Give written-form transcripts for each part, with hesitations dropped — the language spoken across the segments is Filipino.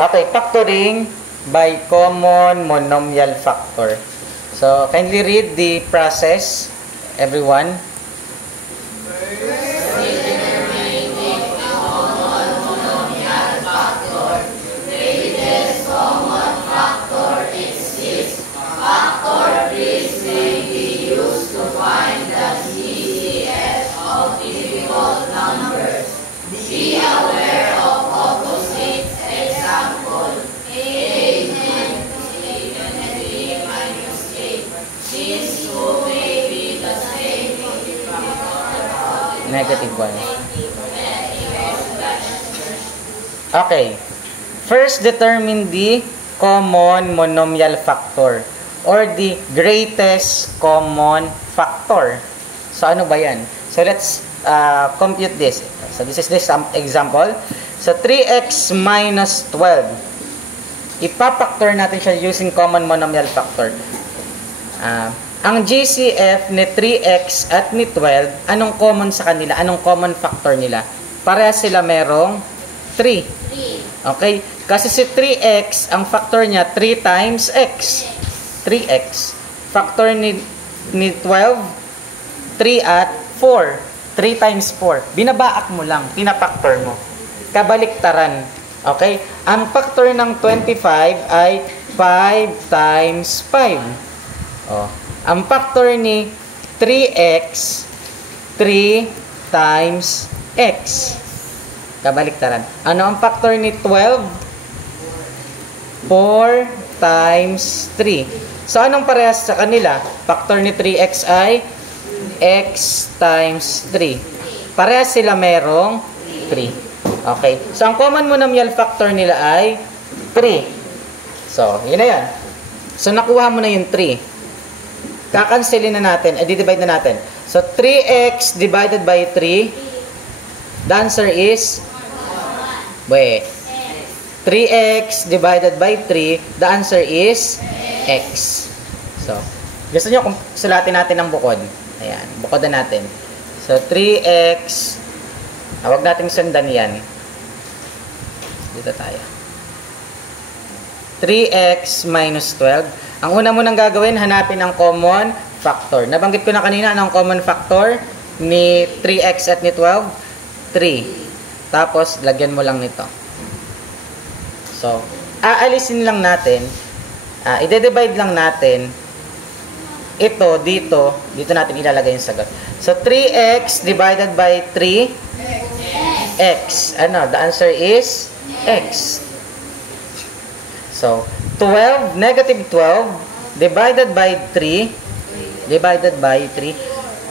Okay, factoring by common monomial factor. So, kindly read the process, everyone. Negative 1. Okay. First, determine the common monomial factor or the greatest common factor. So, ano ba yan? So, let's compute this. So, this is this example. So, 3x minus 12. Ipapactor natin siya using common monomial factor. Ang GCF ni 3x at ni 12, anong common sa kanila? Anong common factor nila? Parehas sila merong 3. Okay? Kasi si 3x, ang factor niya 3 times x. 3x. Factor ni 12, 3 at 4. 3 times 4. Binabaak mo lang. Pinapactor mo. Kabaliktaran. Okay? Ang factor ng 25 ay 5 times 5. Oh. Ang factor ni 3x, 3 times x. Kabaliktaran. Ano ang factor ni 12? 4 times 3. So, anong parehas sa kanila? Factor ni 3x ay x times 3. Parehas sila merong 3. Okay. So, ang common monomial factor nila ay 3. So, yun na yan. So, nakuha mo na yung 3. Kakanselin na natin, i-divide na natin. So, 3x divided by 3, the answer is, wait, 3x divided by 3, the answer is x. So, gusto nyo kung sulatin natin ng bukod. Ayan, bukod na natin. So, 3x, huwag natin sundan yan. Dito tayo. 3x minus 12. Ang una mo nang gagawin, hanapin ang common factor. Nabanggit ko na kanina, anong common factor ni 3x at ni 12? 3. Tapos, lagyan mo lang nito. So, aalisin lang natin, i-divide lang natin, ito, dito natin ilalagay yung sagot. So, 3x divided by 3, x. Ano? The answer is x. So, 12, negative 12, divided by 3,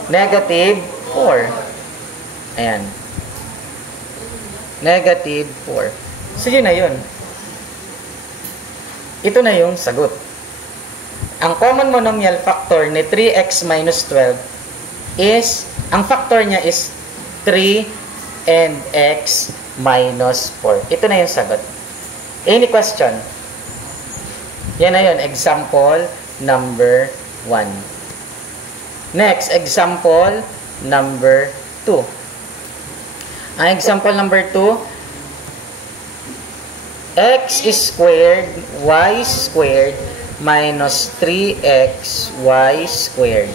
negative 4. Ayan. Negative 4. So, yun na yun. Ito na yung sagot. Ang common monomial factor ni 3x minus 12 is, ang factor niya is 3 and x minus 4. Ito na yung sagot. Any question? Yan na yun. Example number 1. Next, example number 2. Ang example number 2, x squared y squared minus 3xy squared.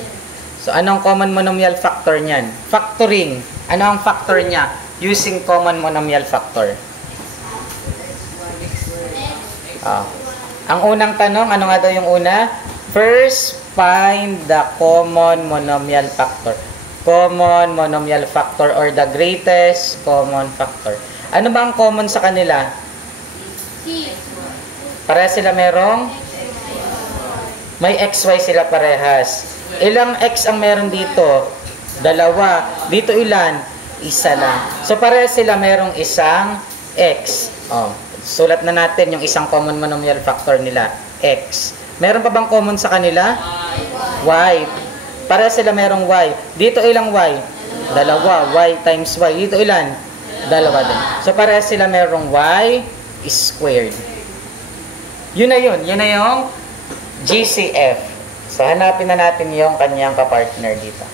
So, anong common monomial factor niyan? Factoring. Ano ang factor niya using common monomial factor? Ang unang tanong, ano nga daw yung una? First, find the common monomial factor. Common monomial factor or the greatest common factor. Ano ba ang common sa kanila? Parehas sila merong? May xy sila parehas. Ilang x ang meron dito? Dalawa. Dito ilan? Isa lang. So, parehas sila merong isang x. Oh. Sulat na natin yung isang common monomial factor nila, x. Meron pa bang common sa kanila? Y. Para sila merong y. Dito ilang y? Dalawa. Y times y. Dito ilan? Dalawa din. So, para sila merong y squared. Yun na yun. Yun na yung GCF. So, hanapin na natin yung kanyang kapartner dito.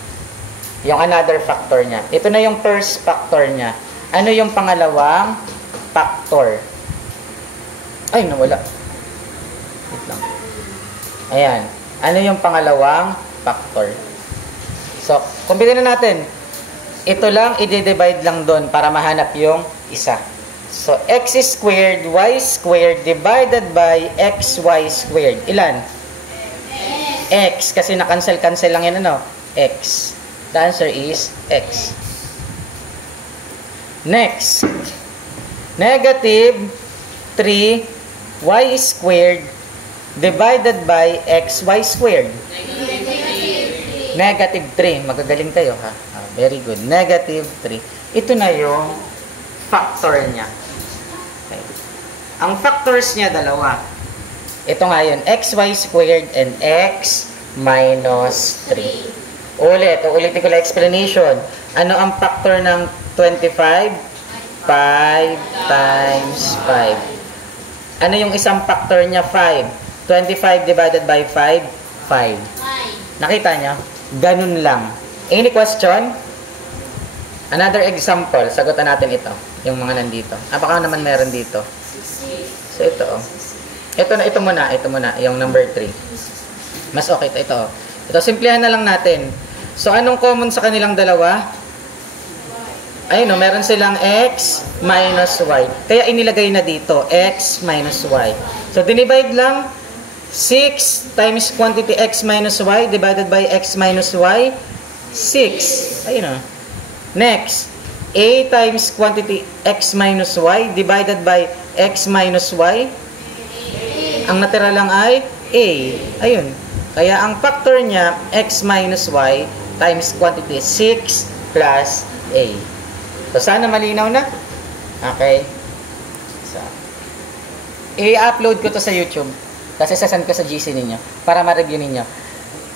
Yung another factor niya. Ito na yung first factor niya. Ano yung pangalawang factor? Ay, nawala. Wait lang. Ayan. Ano yung pangalawang factor? So, kumpita na natin. Ito lang, i-divide lang doon para mahanap yung isa. So, x squared, y squared divided by xy squared. Ilan? X. Kasi na-cancel lang yan, ano? X. The answer is x. Next. Negative 3y squared divided by xy squared. Negative 3. Magagaling kayo, ha? Very good. Negative 3. Ito na yung factor niya. Okay. Ang factors niya, dalawa. Ito nga yun. Xy squared and x minus 3. Ulitin ko lang explanation. Ano ang factor ng 25? 5 times 5. Ano yung isang factor niya? 5. 25 divided by 5? 5. Nakita niyo? Ganun lang. Any question? Another example. Sagutan natin ito. Yung mga nandito. Baka naman meron dito. So, ito. Ito muna. Yung number 3. Mas okay ito. Ito. Ito, simplihan na lang natin. So, anong common sa kanilang dalawa? Ayun, meron silang x minus y. Kaya inilagay na dito, x minus y. So, dinivide lang. 6 times quantity x minus y divided by x minus y. 6. Ayun o. Next, a times quantity x minus y divided by x minus y. Ang natira lang ay a. Ayun. Kaya ang factor niya, x minus y times quantity 6 plus a. So, sana malinaw na? Okay. So, i-upload ko to sa YouTube. Kasi sasend ko sa GC ninyo para ma-review ninyo.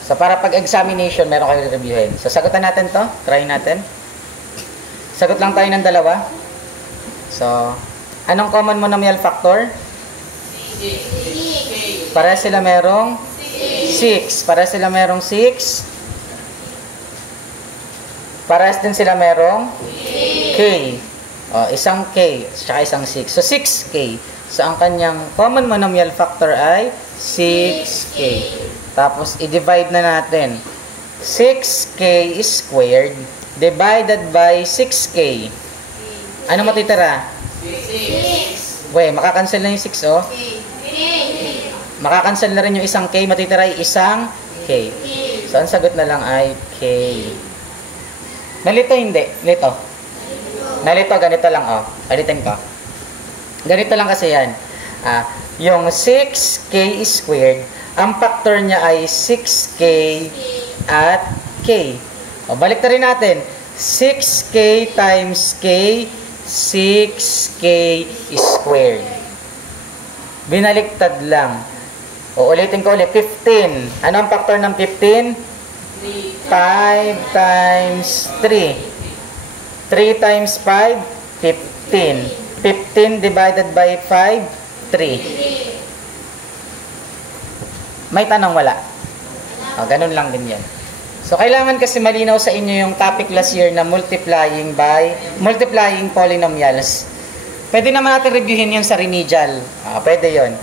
So, para pag-examination, meron kayo reviewin. So, sagutan natin to. Try natin. Sagot lang tayo ng dalawa. So, anong common monomial factor? Para sila merong 6. Para sila merong 6. Parehas din sila merong K. O, isang K, tsaka isang 6. So, 6K. So, ang kanyang common monomial factor ay 6K. Tapos, i-divide na natin. 6K squared divided by 6K. Ano matitira? 6. Wait, makakancel na yung 6, oh. Makakancel na rin yung isang K. Matitira yung isang K. So, ang sagot na lang ay K. Nalito hindi. Nalito. Nalito, ganito lang, oh. Alitin ko. Ganito lang kasi yan. Yung 6K squared, ang factor niya ay 6K at K. O, balik na rin natin. 6K times K, 6K squared. Binaliktad lang. O, ulitin ko ulit. 15. Ano ang factor ng 15? 5 times 3. 3 times 5, 15. 15 divided by 5, 3. May tanong wala? O, ganun lang din yan. So, kailangan kasi malinaw sa inyo yung topic last year na multiplying polynomials. Pwede naman natin reviewin yun sa remedial. Pwede yun.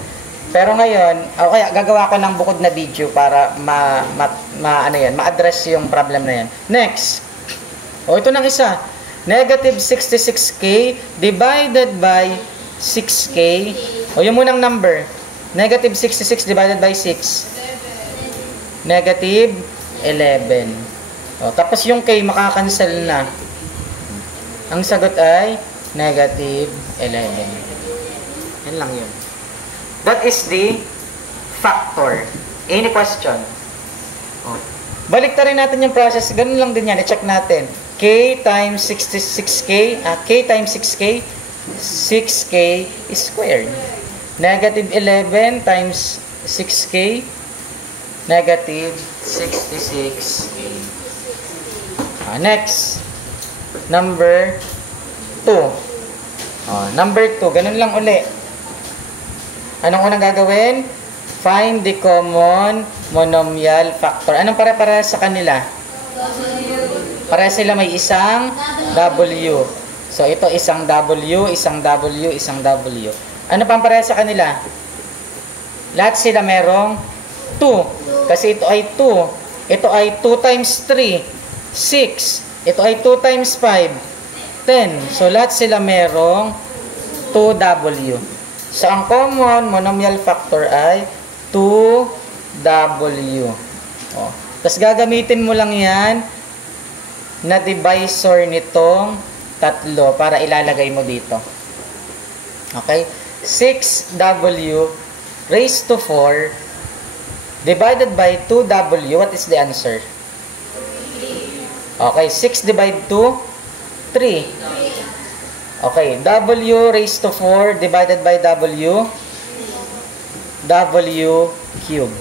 Pero ngayon, kaya gagawa ko ng bukod na video para ma-address yung problem na yan. Next. O, ito nang isa. Negative 66K divided by 6K. O, yung munang number. Negative 66 divided by 6. Negative 11. O, tapos yung K makakancel na. Ang sagot ay negative 11. Yan lang yun. That is the factor. Any question? O, balik na rin natin yung process. Ganun lang din yan. I-check natin. K times 66K, K times 6K, 6K squared. Negative 11 times 6K, negative 66K. Next, number 2. Number 2, ganun lang uli. Anong unang gagawin? Find the common monomial factor. Anong para sa kanila? Para sila may isang W. So, ito isang W, isang W, isang W. Ano pang pareha sa kanila? Lahat sila merong 2. Kasi ito ay 2. Ito ay 2 times 3. 6. Ito ay 2 times 5. 10. So, lahat sila merong 2W. So, ang common monomial factor ay 2W. O. Tapos, gagamitin mo lang yan na divisor nitong 3 para ilalagay mo dito. Okay? 6W raised to 4 divided by 2W. What is the answer? Okay, 6 divided to 3. Okay, W raised to 4 divided by W. W cube.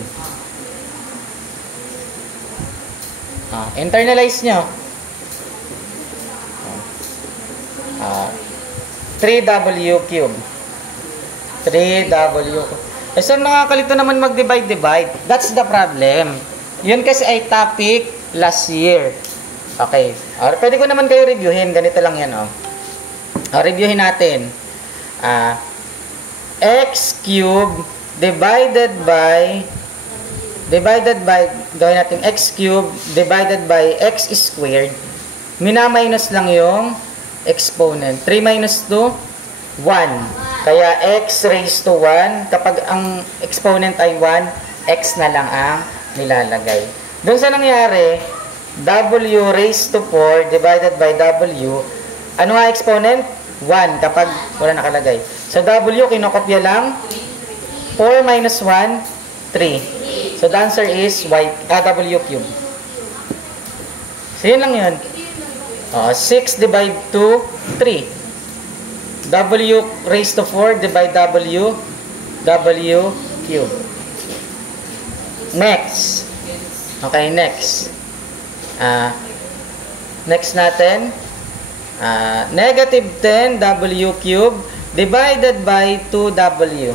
Internalize nyo. 3W cube. 3W. So, nakakalito naman mag-divide. That's the problem. Yun kasi ay topic last year. Okay. Pwede ko naman kayo reviewin. Ganito lang yan, reviewin natin. X cube divided by gawin natin x cube divided by x squared. Mina-minus lang yung exponent. 3 minus 2, 1. Kaya x raised to 1, kapag ang exponent ay 1, x na lang ang nilalagay. Doon sa nangyari, w raised to 4 divided by w, ano nga exponent? 1 kapag wala nakalagay. So w, kinokopya lang. 4 minus 1, 3. So the answer is w cube. So yun lang yun. 6 divide 2, 3. W raised to 4 divide W cube. Next. Okay, next. Next natin. Negative 10 W cube divided by 2W.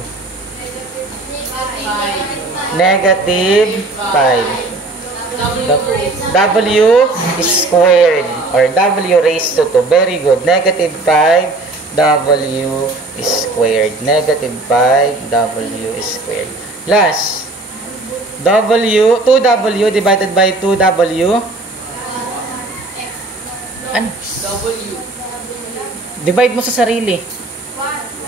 Negative 5. W squared or W raised to 2. Very good. Negative 5 W squared. Negative 5W squared. Last. 2W divided by 2W. Ano? W. Divide mo sa sarili.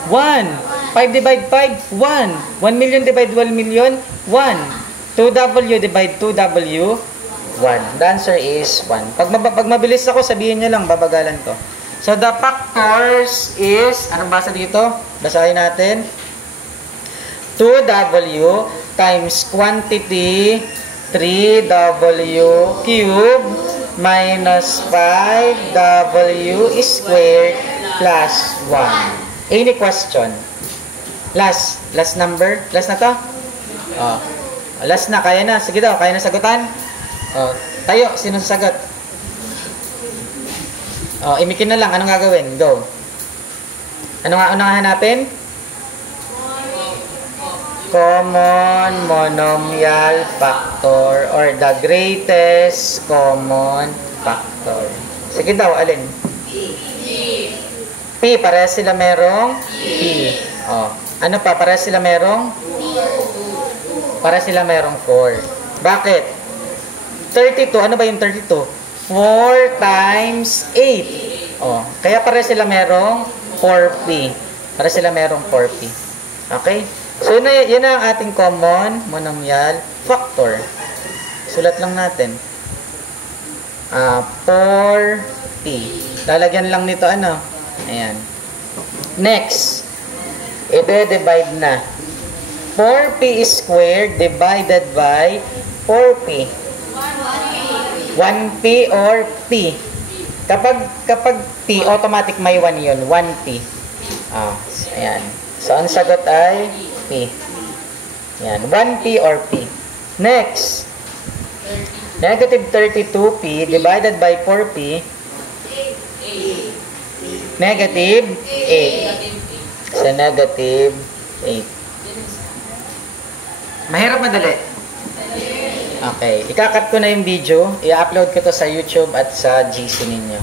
1. 5 divide 5, 1. 1 million divide 1 million, 1. 2W divide 2W, 1. The answer is 1. Pag mabilis ako, sabihin nyo lang, babagalan ko. So, the factors is, anong basa dito? Basahin natin. 2W times quantity 3W cube minus 5W squared plus 1. Any question? Last number? Last na to? Last na, kaya na. Sige daw, kaya na sagutan? Tayo, sino sasagot? Imikin na lang. Anong gagawin? Go. Ano nga hanapin? Common monomial factor or the greatest common factor. Sige daw, alin? P. Parehas sila merong P. Ano pa? Parehas sila merong? Parehas sila merong 4. Bakit? 32. Ano ba yung 32? 4 times 8. Kaya parehas sila merong 4P. Parehas sila merong 4P. Okay? So, yun na ang ating common monomial factor. Sulat lang natin. 4P. Lalagyan lang nito ano? Ayan. Next. I-divide na. 4P squared divided by 4P. 1P or P. Kapag P, automatic may 1 yun. 1P. Ayan. So, ang sagot ay P. Ayan. 1P or P. Next. Negative 32P divided by 4P. Negative 8. So, negative 8. Mahirap madali. Okay. Ikakat ko na yung video. I-upload ko to sa YouTube at sa GC ninyo.